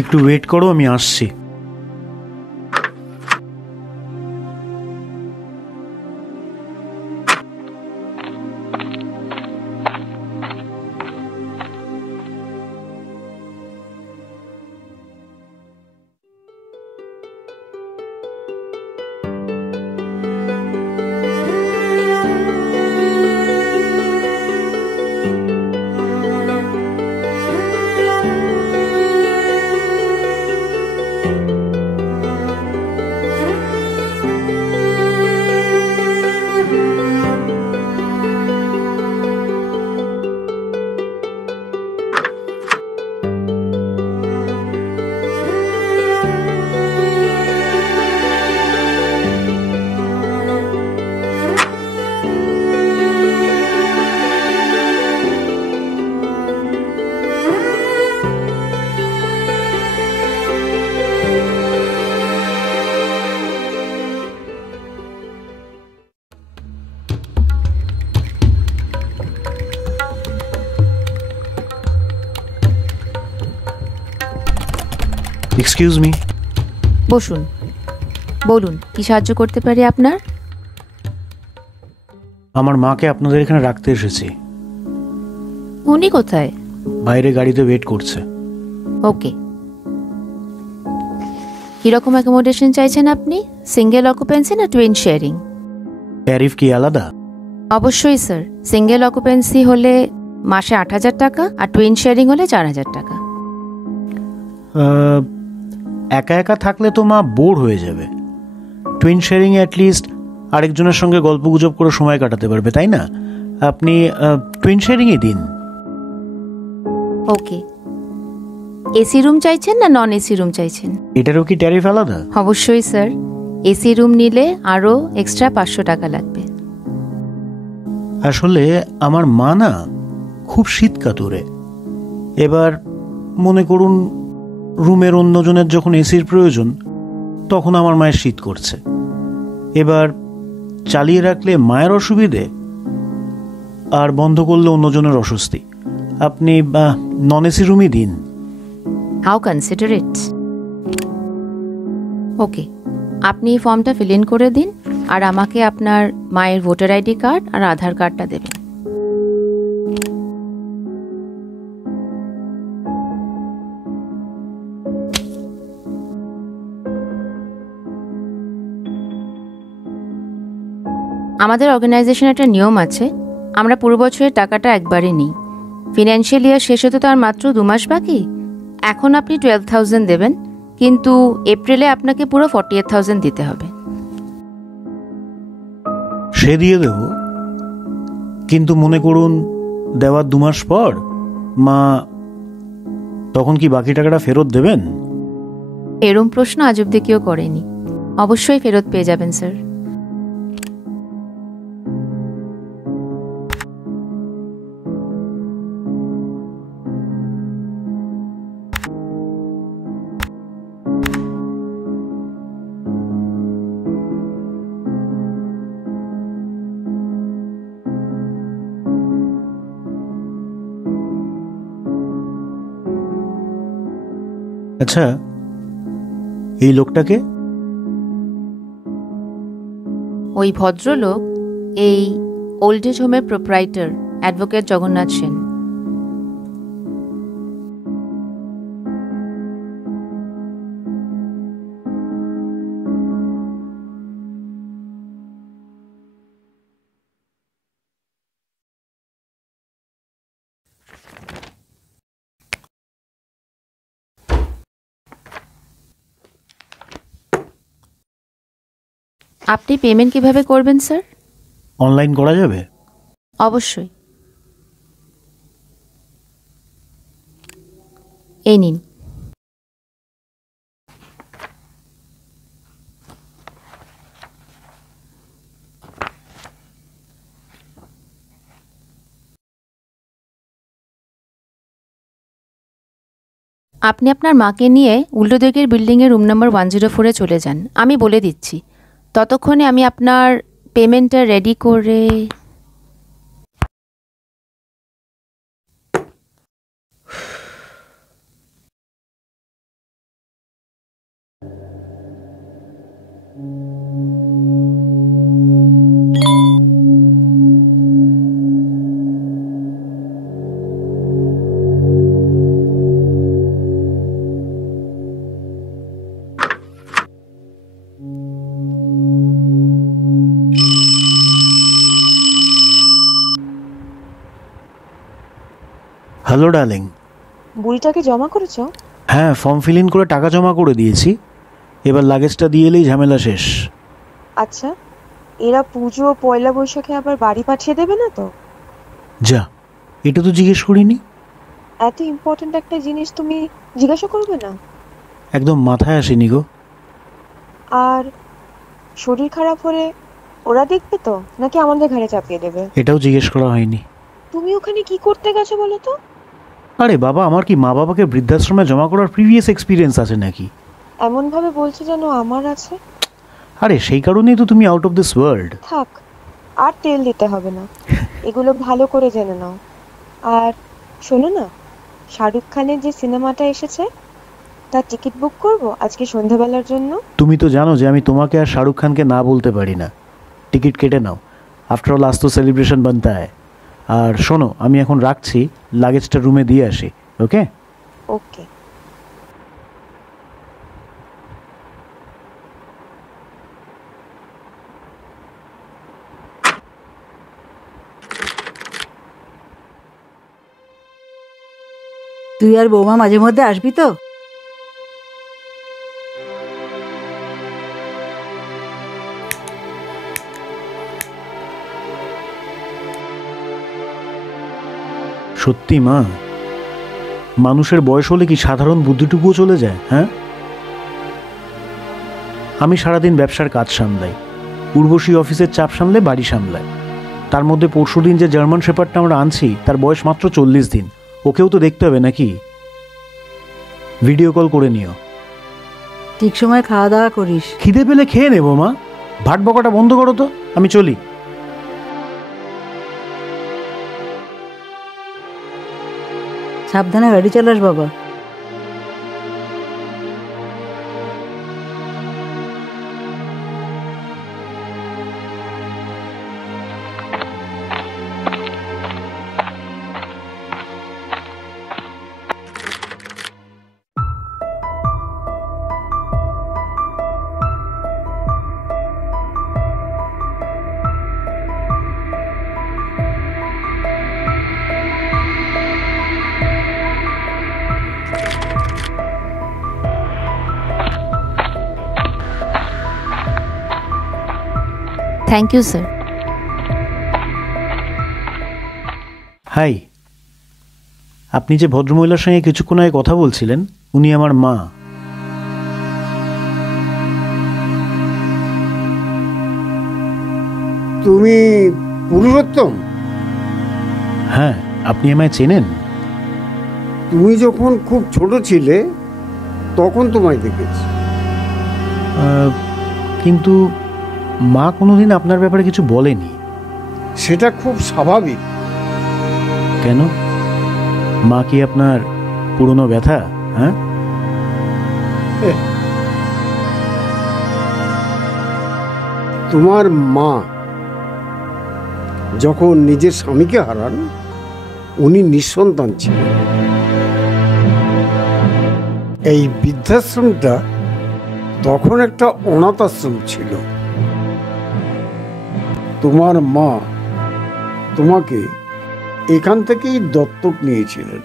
একটু ওয়েট করো, আমি আসছি। Excuse me. বসুন, বলুন কি সাহায্য করতে পারি আপনার? আমার মাকে আপনাদের এখানে রাখতে এসেছি। উনি কোথায়? বাইরে গাড়িতে ওয়েট করছে। ওকে। কিরকম অ্যাকোমোডেশন চাইছেন আপনি? সিঙ্গেল অকুপেন্সি না টুইন শেয়ারিং? ট্যারিফ কি আলাদা? অবশ্যই স্যার, সিঙ্গেল অকুপেন্সি হলে মাসে ৮,০০০ টাকা আর টুইন শেয়ারিং হলে ৪,০০০ টাকা। একা একা থাকলে তো মা বোর হয়ে যাবে। টুইন শেয়ারিং অ্যাটলিস্ট আরেকজনের সঙ্গে গল্প গুজব করে সময় কাটাতে পারবে, তাই না? আপনি টুইন শেয়ারিংই দিন। ওকে। এসি রুম চাইছেন না নন এসি রুম চাইছেন? এটারও কি ট্যারিফ আলাদা? অবশ্যই স্যার, এসি রুম নিলে আরও এক্সট্রা ৫০০ টাকা লাগবে। আসলে আমার মা না খুব শীত কাতুরে। এবার মনে করুন রুমের অন্যজনের যখন এসির প্রয়োজন তখন আমার মায়ের শীত করছে। এবার চালিয়ে রাখলে মায়ের অসুবিধে আর বন্ধ করলে অন্যজনের অস্বস্তি। আপনি নন এসি রুমই দিন। How considerate. ওকে, আপনি এই ফর্মটা ফিল ইন করে দিন আর আমাকে আপনার মায়ের ভোটার আইডি কার্ড আর আধার কার্ডটা দেবেন। আমাদের অর্গানাইজেশনে একটা নিয়ম আছে, আমরা পুরো বছরের টাকাটা একবারে নিই। ফিনান্সিয়াল ইয়ার শেষ হতে তো আর মাত্র ২ মাস বাকি। এখন আপনি 12,000 দেবেন, কিন্তু এপ্রিলে আপনাকে পুরো 48,000 দিতে হবে। সে দিয়ে দেব, কিন্তু মনে করুন দেওয়ার ২ মাস পর মা, তখন কি বাকি টাকাটা ফেরত দেবেন? এরম প্রশ্ন আজ অব্দি কেউ করেনি। অবশ্যই ফেরত পেয়ে যাবেন স্যার। আচ্ছা, এই লোকটাকে? ওই ভদ্রলোক এই ওল্ড এজ হোমের প্রোপ্রাইটার অ্যাডভোকেট জগন্নাথ সেন। আপনি পেমেন্ট কিভাবে করবেন স্যার? অনলাইন করা যাবে? অবশ্যই। এই নিন। আপনি আপনার মাকে নিয়ে উল্টো দিকের বিল্ডিংয়ের রুম নাম্বার 104-এ চলে যান। আমি বলে দিচ্ছি, ততক্ষণে আমি আপনার পেমেন্টটা রেডি করে হ্যালো ডার্লিং। বুড়িটাকে জমা করেছো? হ্যাঁ, ফর্ম ফিল ইন করে টাকা জমা করে দিয়েছি। এবার লাগেজটা দিয়ে এলেই ঝামেলা শেষ। আচ্ছা, এরা পুজো ও পয়লা বৈশাখে আবার বাড়ি পাঠিয়ে দেবে না তো? যা, এটা তো জিজ্ঞেস করিনি। এত ইম্পর্ট্যান্ট একটা জিনিস তুমি জিজ্ঞাসা করবে না? একদম মাথায় আসেনি গো। আর শরীর খারাপ হলে ওরা দেখবে তো, নাকি আমাদের ঘাড়ে চাপিয়ে দেবে? এটাও জিজ্ঞেস করা হয়নি। তুমি ওখানে কি করতে গেছো বলো তো? আরে বাবা, আমার কি মা বাবাকে বৃদ্ধাশ্রমে জমা করার প্রিভিয়াস এক্সপিরিয়েন্স আছে নাকি? এমন ভাবে বলছো যেন আমার আছে। আরে সেই কারণেই তো তুমি আউট অফ দিস ওয়ার্ল্ড। থাক, আর তেল দিতে হবে না, এগুলো ভালো করে জেনে নাও। আর শোনো না, শাহরুখ খানের যে সিনেমাটা এসেছে তার টিকিট বুক করব আজকে সন্ধ্যাবেলার জন্য। তুমি তো জানো যে আমি তোমাকে আর শাহরুখ খানকে না বলতে পারি না। টিকিট কেটে নাও, আফটার অল আজ তো সেলিব্রেশন বানতে হয়। আর শোনো, আমি এখন রাখছি, লাগেজটা রুমে দিয়ে আসি। ওকে? ওকে। তুই আর বৌমা মাঝে মধ্যে আসবি তো? সত্যি মা, মানুষের বয়স হলে কি সাধারণ বুদ্ধিটুকুও চলে যায়? হ্যাঁ, আমি সারাদিন ব্যবসার কাজ সামলাই, উর্বশী অফিসের চাপ সামলে বাড়ি সামলায়। তার মধ্যে পরশুদিন যে জার্মান শেপার্ডটা আমরা আনছি তার বয়স মাত্র 40 দিন। ওকেও তো দেখতে হবে নাকি? ভিডিও কল করে নিও। ঠিক সময় খাওয়া দাওয়া করিস। খিদে পেলে খেয়ে নেবো মা, ভাট বকাটা বন্ধ করো তো, আমি চলি। সাবধানে গাড়ি চালাস বাবা। Thank you sir. হাই, আপনি যে ভদ্রমহিলার সঙ্গে কিছুক্ষণ আগে কথা বলছিলেন, উনি আমার মা। তুমি পুরুষোত্তম? হ্যাঁ, আপনি আমায় চেনেন? তুমি যখন খুব ছোট ছিলে তখন তোমায় দেখেছি। কিন্তু মা কোনোদিন আপনার ব্যাপারে কিছু বলেনি। সেটা খুব স্বাভাবিক। কেন? মা কি আপনার পুরনো ব্যথা? হ্যাঁ, তোমার মা যখন নিজের স্বামীকে হারান, উনি নিঃসন্তান ছিলেন। এই বৃদ্ধাশ্রমটা তখন একটা অনাথ আশ্রম ছিল। তোমার মা তোমাকে এখান থেকেই দত্তক নিয়েছিলেন।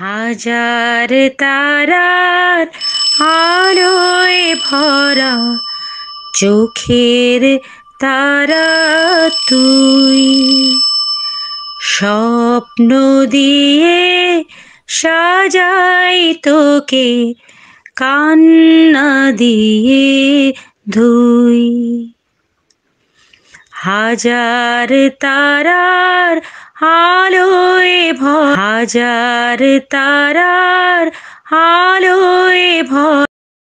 হাজার তারার আলোয় ভরা চোখের তারা তুই, স্বপ্ন দিয়ে সাজাই তোকে, কান্না দিয়ে ধুই। হাজার তারার আলোয় হাজার তারার আলোয়